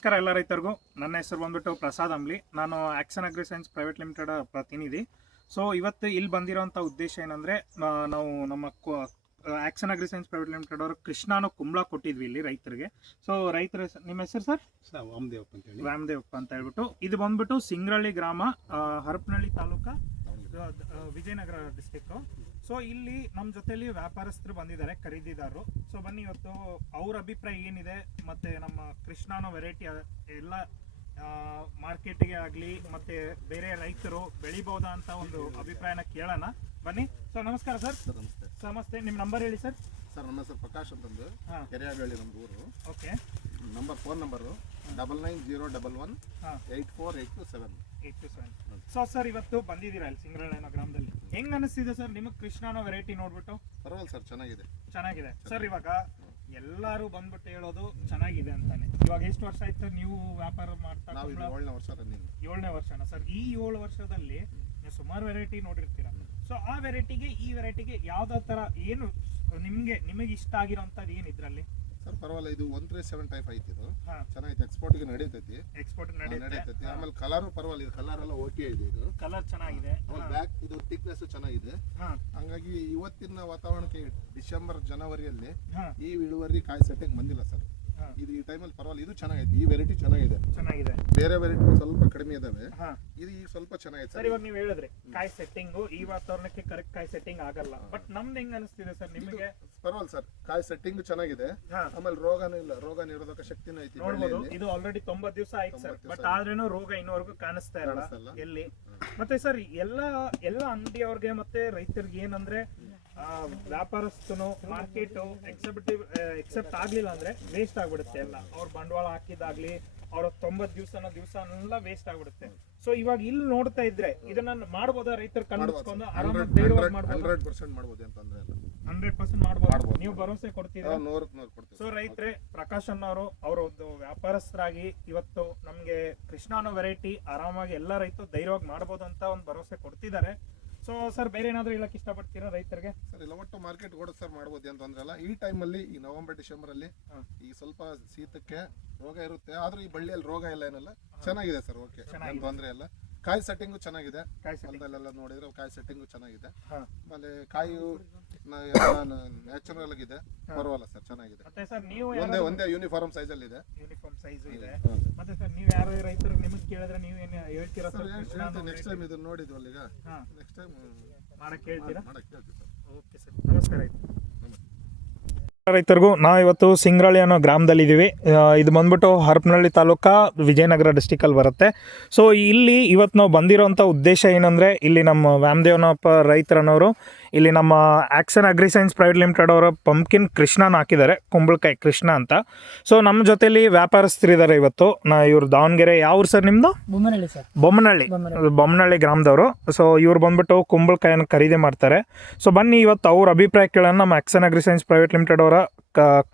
ನಮಸ್ಕಾರ ಎಲ್ಲ ರೈತರಿಗೂ. ನನ್ನ ಹೆಸರು ಬಂದ್ಬಿಟ್ಟು ಪ್ರಸಾದ್ ಅಂಬ್ಲಿ. ನಾನು action agri science private limited ಪ್ರತಿನಿಧಿ. ಸೊ ಇವತ್ತು ಇಲ್ಲಿ ಬಂದಿರೋಂಥ ಉದ್ದೇಶ ಏನಂದರೆ, ನಾವು ನಮ್ಮ action agri science private limited ಅವರು ಕೃಷ್ಣಾನು ಕುಂಬಳ ಕೊಟ್ಟಿದ್ವಿ ಇಲ್ಲಿ ರೈತರಿಗೆ. ಸೊ ರೈತರ ನಿಮ್ಮ ಹೆಸರು ಸರ್? ವಾಮದೇವಪ್ಪ ಅಂತ ಹೇಳಿ. ವಾಮದೇವಪ್ಪ ಅಂತ ಹೇಳ್ಬಿಟ್ಟು. ಇದು ಬಂದ್ಬಿಟ್ಟು ಸಿಂಗ್ರಳ್ಳಿ ಗ್ರಾಮ, ಹರಪನಹಳ್ಳಿ ತಾಲೂಕು, ವಿಜಯನಗರ ಡಿಸ್ಟಿಕ್ಕು. ಸೊ ಇಲ್ಲಿ ನಮ್ಮ ಜೊತೆಲಿ ವ್ಯಾಪಾರಸ್ಥರು ಬಂದಿದ್ದಾರೆ, ಖರೀದಿದಾರರು. ಸೊ ಬನ್ನಿ ಇವತ್ತು ಅವ್ರ ಅಭಿಪ್ರಾಯ ಏನಿದೆ, ಮತ್ತು ನಮ್ಮ ಕೃಷ್ಣಾನೋ ವೆರೈಟಿ ಎಲ್ಲ ಮಾರ್ಕೆಟಿಗೆ ಆಗಲಿ ಮತ್ತು ಬೇರೆ ರೈತರು ಬೆಳಿಬೋದಾ ಅಂತ ಒಂದು ಅಭಿಪ್ರಾಯನ ಕೇಳೋಣ ಬನ್ನಿ. ಸೊ ನಮಸ್ಕಾರ ಸರ್. ನಮಸ್ತೆ. ನಮಸ್ತೆ. ನಿಮ್ಮ ನಂಬರ್ ಹೇಳಿ ಸರ್. ಸರ್ ನಮ್ಮ ಹೆಸರು ಪ್ರಕಾಶ್ ಅಂತಂದು, ಕೆರೆಯಾಗಳ್ಳಿ ನಮ್ದು ಊರು. Okay. Phone number 990184827827. So sir ಇವತ್ತು ಬಂದಿದ್ದೀರಾ ಇಲ್ಲಿ ಸಿಂಗ್ರಳ್ಳಿ ಅನ್ನೋ ಗ್ರಾಮದಲ್ಲಿ. ಹೆಂಗ್ ಅನಿಸ್ತಿದೆ ಸರ್ ನಿಮಗೆ ಕೃಷ್ಣಾನೋ ವೆರೈಟಿ ನೋಡ್ಬಿಟ್ಟು? ಪರವಾಗಿಲ್ಲ ಸರ್, ಚೆನ್ನಾಗಿದೆ. ಸರ್ ಇವಾಗ ಎಲ್ಲರೂ ಬಂದ್ಬಿಟ್ಟು ಹೇಳೋದು ಚೆನ್ನಾಗಿದೆ ಅಂತಾನೆ. ಇವಾಗ ಎಷ್ಟು ವರ್ಷ ಆಯ್ತು ನೀವು ವ್ಯಾಪಾರ ಮಾಡ್ತಾ? ನಾವು 7ನೇ ವರ್ಷ ರನ್ನಿಂಗ್. 7ನೇ ವರ್ಷನ ಸರ್. ಈ 7 ವರ್ಷದಲ್ಲಿ ನೀವು ಸುಮಾರು ವೆರೈಟಿ ನೋಡಿರ್ತೀರಾ. ಸೊ ಆ ವೆರೈಟಿಗೆ ಈ ವೆರೈಟಿಗೆ ಯಾವ್ದಾವ ತರ ಏನು ನಿಮಗೆ ಇಷ್ಟ ಆಗಿರೋಂಥದ್ದು ಏನು ಇದ್ರಲ್ಲಿ? ಸರ್ ಪರವಾಗಿಲ್ಲ, ಇದು 137 ಟೈಪ್ ಐತಿ. ಇದು ಚೆನ್ನಾಗೈತೆ, ಎಕ್ಸ್ಪೋರ್ಟ್ಗೆ ನಡೀತೈತಿ. ನಡೀತೈತಿ. ಆಮೇಲೆ ಕಲರ್ ಪರವಾಗಿಲ್ಲ, ಇದು ಕಲರ್ ಎಲ್ಲ ಓಕೆ ಇದೆ. ಇದು ಕಲರ್ ಚೆನ್ನಾಗಿದೆ. ಬ್ಯಾಕ್ ಇದು ಥಿಕ್ನೆಸ್ ಚೆನ್ನಾಗಿದೆ. ಹಂಗಾಗಿ ಇವತ್ತಿನ ವಾತಾವರಣಕ್ಕೆ ಡಿಸೆಂಬರ್ ಜನವರಿಯಲ್ಲಿ ಈ ಇಳುವರಿ ಕಾಯಿ ಸೆಟ್ಟಿಂಗ್ ಬಂದಿಲ್ಲ ಸರ್. ಇದು ಈ ಟೈಮಲ್ಲಿ ಪರವಾಗಿಲ್ಲ, ಇದು ಚೆನ್ನಾಗೈತೆ. ಈ ವೆರೈಟಿ ಚೆನ್ನಾಗಿದೆ. ಬೇರೆ ವೆರೈಟಿ ಸ್ವಲ್ಪ ಕಡಿಮೆ ಇದಾವೆ, ಇದು ಈಗ ಸ್ವಲ್ಪ ಚೆನ್ನಾಗೈತೆ ಸರ್. ಇವಾಗ ನೀವು ಹೇಳಿದ್ರಿ ಕಾಯಿ ಸೆಟ್ಟಿಂಗು ಈ ವಾತಾವರಣಕ್ಕೆ ಕರೆಕ್ಟ್ ಕಾಯಿ ಸೆಟ್ಟಿಂಗ್ ಆಗಲ್ಲ, ಬಟ್ ನಮ್ದು ಹೆಂಗ್ ಅನಿಸ್ತಿದೆ ಸರ್ ನಿಮಗೆ? ಪರವಾಗಿಲ್ಲ ಸರ್, ಕಾಯಿ ಸೆಟ್ಟಿಂಗ್ ಚೆನ್ನಾಗಿದೆ. ಆಮೇಲೆ ರೋಗನೂ ಇಲ್ಲ, ರೋಗ ನಿರೋಧಕ ಶಕ್ತಿನೂ ಐತಿ. ನೋಡ್ಬೋದು, ಇದು ಆಲ್ರೆಡಿ 90 ದಿವಸ ಆಯ್ತು ಸರ್, ಬಟ್ ಆದ್ರೇನು ರೋಗ ಇನ್ನೂವರೆಗೂ ಕಾಣಿಸ್ತಾ ಇರಲ್ಲ ಎಲ್ಲಿ. ಮತ್ತೆ ಸರ್ ಎಲ್ಲ ಅಂಗಡಿಯವ್ರಿಗೆ ಮತ್ತೆ ರೈತರಿಗೆ ಏನಂದ್ರೆ, ವ್ಯಾಪಾರಸ್ಥನು ಮಾರ್ಕೆಟ್ ಎಕ್ಸೆಪ್ಟ್ ಆಗ್ಲಿಲ್ಲ ಅಂದ್ರೆ ವೇಸ್ಟ್ ಆಗ್ಬಿಡುತ್ತೆ ಎಲ್ಲ. ಅವ್ರ ಬಂಡವಾಳ ಹಾಕಿದಾಗ್ಲಿ ಅವ್ರ 90 ದಿವಸ ಎಲ್ಲ ವೇಸ್ಟ್ ಆಗ್ಬಿಡುತ್ತೆ. ಸೊ ಇವಾಗ ಇಲ್ಲಿ ನೋಡ್ತಾ ಇದ್ರೆ ಇದನ್ನ ಮಾಡ್ಬೋದಾ ರೈತರು ಕಣ್ಮುಚ್ಕೊಂಡು ಆರಾಮಾಗಿ 100% ಮಾಡ್ಬೋದು ಅಂತಂದ್ರೆ 100% ಮಾಡ್ಬೋದು. ನೀವು ಭರವಸೆ ಕೊಡ್ತೀರಾ? 100% ಸೊ ರೈತರೇ, ಪ್ರಕಾಶ್ ಅನ್ನೋರು ಅವರು ಒಂದು ವ್ಯಾಪಾರಸ್ಥರಾಗಿ ಇವತ್ತು ನಮ್ಗೆ ಕೃಷ್ಣಾನೋ ವೆರೈಟಿ ಆರಾಮಾಗಿ ಎಲ್ಲ ರೈತರು ಧೈರ್ಯವಾಗಿ ಮಾಡ್ಬೋದು ಅಂತ ಒಂದು ಭರವಸೆ ಕೊಡ್ತಿದ್ದಾರೆ. ಸೊ ಸರ್ ಬೇರೆ ಏನಾದ್ರು ಹೇಳಕ್ ಇಷ್ಟಪಡ್ತೀರಾ ರೈತರಿಗೆ? ಸರ್ ಇಲ್ಲ, ಒಟ್ಟು ಮಾರ್ಕೆಟ್ ಓಡೋ ಸರ್ ಮಾಡ್ಬೋದು ಅಂತಂದ್ರಲ್ಲ. ಈ ಟೈಮಲ್ಲಿ ಈ ನವೆಂಬರ್ ಡಿಸೆಂಬರ್ ಅಲ್ಲಿ ಈ ಸ್ವಲ್ಪ ಶೀತಕ್ಕೆ ರೋಗ ಇರುತ್ತೆ, ಆದ್ರೂ ಈ ಬಳ್ಳಿಯಲ್ಲಿ ರೋಗ ಇಲ್ಲ, ಏನಲ್ಲ ಚೆನ್ನಾಗಿದೆ ಸರ್. ಓಕೆ, ತೊಂದರೆ ಇಲ್ಲ. ಕಾಯಿ ಸೆಟ್ಟಿಂಗು ಚೆನ್ನಾಗಿದೆ. ಹೊಲದಲ್ಲೆಲ್ಲ ನೋಡಿದ್ರೆ ಕಾಯಿ ಸೆಟ್ಟಿಂಗು ಚೆನ್ನಾಗಿದೆ. ಆಮೇಲೆ ಕಾಯಿಯು ನ್ಯಾಚುರಲ್ ಆಗಿದೆ, ಪರವಾಗಿಲ್ಲ ಸರ್, ಚೆನ್ನಾಗಿದೆ. ಮತ್ತೆ ಸರ್ ನೀವು ಒಂದೇ ಯೂನಿಫಾರ್ಮ್ ಸೈಜ್ ಅಲ್ಲಿ ಇದೆ. ಮತ್ತೆ ಸರ್ ನೀವು ಯಾರು ರೈತರು ನಿಮಗೆ ಕೇಳಿದ್ರೆ ನೀವು ಏನು ಹೇಳ್ತೀರಾ ಸರ್? ನೆಕ್ಸ್ಟ್ ಟೈಮ್ ಇದನ್ನ ನೋಡಿದ್ವಲ್ಲ, ಈಗ ನೆಕ್ಸ್ಟ್ ಟೈಮ್ ಮಾಡಕ್ಕೆ ಹೇಳ್ತೀರಾ? ಹೇಳ್ತೀವಿ ಸರ್. ಓಕೆ ಸರ್, ನಮಸ್ಕಾರ ರೈತರಿಗೂ. ನಾವು ಇವತ್ತು ಸಿಂಗ್ರಳ್ಳಿ ಅನ್ನೋ ಗ್ರಾಮದಲ್ಲಿದ್ದೀವಿ. ಇದು ಬಂದ್ಬಿಟ್ಟು ಹರಪನಹಳ್ಳಿ ತಾಲೂಕಾ, ವಿಜಯನಗರ ಡಿಸ್ಟಿಕಲ್ಲಿ ಬರುತ್ತೆ. ಸೊ ಇಲ್ಲಿ ಇವತ್ತು ನಾವು ಬಂದಿರೋಂಥ ಉದ್ದೇಶ ಏನಂದರೆ, ಇಲ್ಲಿ ನಮ್ಮ ವಾಮದೇವನಪ್ಪ ರೈತರನ್ನೋರು ಇಲ್ಲಿ ನಮ್ಮ action agri science private limited ಅವರ ಪಂಪ್ಕಿನ್ ಕೃಷ್ಣನ ಹಾಕಿದ್ದಾರೆ, ಕುಂಬಳಕಾಯಿ ಕೃಷ್ಣ ಅಂತ. ಸೊ ನಮ್ಮ ಜೊತೆಲಿ ವ್ಯಾಪಾರಸ್ಥರಿದ್ದಾರೆ ಇವತ್ತು. ಇವ್ರು ದಾವಣಗೆರೆ. ಯಾವ ಸರ್ ನಿಮ್ಮದು? ಬೊಮ್ಮನಹಳ್ಳಿ ಗ್ರಾಮದವರು. ಸೊ ಇವ್ರು ಬಂದ್ಬಿಟ್ಟು ಕುಂಬಳಕಾಯನ್ನು ಖರೀದಿ ಮಾಡ್ತಾರೆ. ಸೊ ಬನ್ನಿ ಇವತ್ತು ಅವ್ರ ಅಭಿಪ್ರಾಯ ಕೇಳೋಣ. ನಮ್ಮ action agri science private limited ಅವರ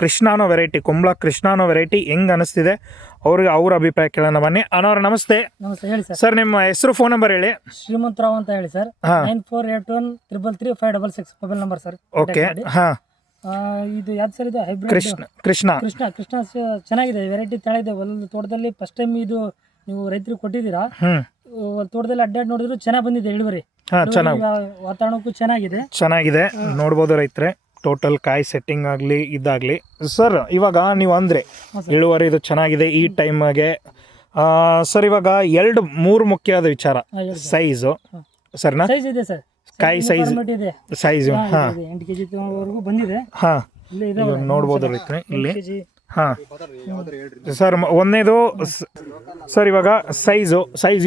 ಕೃಷ್ಣಾನೋ ವೆರೈಟಿ, ಕುಂಬಳ ಕೃಷ್ಣಾನೋ ವೆರೈಟಿ ಹೆಂಗ್ ಅನಿಸ್ತಿದೆ ಅವ್ರ ಅಭಿಪ್ರಾಯ ಕೇಳೋಣ ಬನ್ನಿ. ಅಣ್ಣವ್ರ ನಮಸ್ತೆ. ಸರ್ ನಿಮ್ಮ ಹೆಸರು, ಫೋನ್ ನಂಬರ್ ಹೇಳಿ. ಶ್ರೀಮಂತರಾವ್ ಅಂತ ಹೇಳಿ sir. 9481333566 mobile number sir. Okay. ಇದು ಯಾವ್ದು ಸರ್? ಇದು ಹೈಬ್ರಿಡ್ ಕೃಷ್ಣ ಚೆನ್ನಾಗಿದೆ. ವೆರೈಟಿ ತಳಿದೆ. ಒಂದು ತೋಟದಲ್ಲಿ ಫಸ್ಟ್ ಟೈಮ್ ಇದು ನೀವು ರೈತರಿಗೆ ಕೊಟ್ಟಿದ್ದೀರಾ. ತೋಟದಲ್ಲಿ ಅಡ್ಡಾಡ್ ನೋಡಿದ್ರು ಚೆನ್ನಾಗಿ ಬಂದಿದೆ ಇಳುವರಿ. ವಾತಾವರಣಕ್ಕೂ ಚೆನ್ನಾಗಿದೆ. ನೋಡ್ಬೋದು ರೈತರೆ, ಟೋಟಲ್ ಕಾಯಿ ಸೆಟ್ಟಿಂಗ್ ಆಗಲಿ ಇದಾಗಲಿ. ಸರ್ ಇವಾಗ ನೀವು ಅಂದರೆ ಇಳುವರಿ ಇದು ಚೆನ್ನಾಗಿದೆ ಈ ಟೈಮ್ಗೆ. ಸರ್ ಇವಾಗ 2-3 ಮುಖ್ಯವಾದ ವಿಚಾರ. ಸೈಜು ಸರ್ನಾ? ಕಾಯಿ ಸೈಜ್ 8 kg ಬಂದಿದೆ. ನೋಡ್ಬೋದು ರೈತರೆ ಇಲ್ಲಿ. ಸರ್ ಒಂದನೇದು ಸರ್ ಇವಾಗ ಸೈಜ್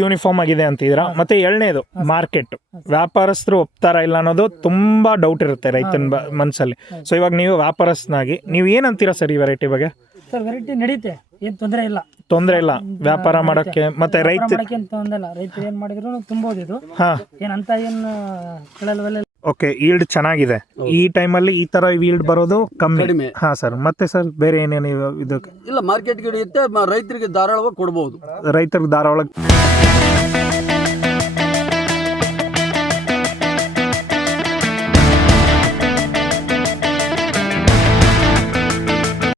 ಯೂನಿಫಾರ್ಮ್ ಆಗಿದೆ ಅಂತಿದ್ದೀರಾ. ಮತ್ತೆ 2ನೇದು ಮಾರ್ಕೆಟ್, ವ್ಯಾಪಾರಸ್ಥರು ಒಪ್ತಾರ ಇಲ್ಲ ಅನ್ನೋದು ತುಂಬಾ ಡೌಟ್ ಇರುತ್ತೆ ರೈತನ ಮನಸ್ಸಲ್ಲಿ. ಸೊ ಇವಾಗ ನೀವು ವ್ಯಾಪಾರಸ್ಥನಾಗಿ ನೀವು ಏನಂತೀರಾ ಸರ್ ಈ ವೆರೈಟಿ ಬಗ್ಗೆ? ಸರ್ ವೆರೈಟಿ ನಡೀತೆ, ಏನು ತೊಂದರೆ ಇಲ್ಲ ವ್ಯಾಪಾರ ಮಾಡಕ್ಕೆ. ಮತ್ತೆ ರೈತರು ಏನ್ ಮಾಡಿದ್ರು ತುಂಬಬಹುದು. ಇದು ಏನಂತ ಏನು ಕೇಳಲ್ವಲ್ಲ. ಓಕೆ, ಈಲ್ಡ್ ಚೆನ್ನಾಗಿದೆ ಈ ಟೈಮಲ್ಲಿ. ಈ ತರ ಈಲ್ಡ್ ಬರೋದು ಕಮ್ಮಿ. ಹಾ ಸರ್. ಮತ್ತೆ ಸರ್ ಬೇರೆ ಏನೇನು ಇದಕ್ಕೆ? ಇಲ್ಲ, ಮಾರ್ಕೆಟ್ಗೆ ಹಿಡಿಯುತ್ತೆ, ರೈತರಿಗೆ ಧಾರಾಳವಾಗಿ ಕೊಡ್ಬೋದು. ರೈತರಿಗೆ ಧಾರಾಳವಾಗಿ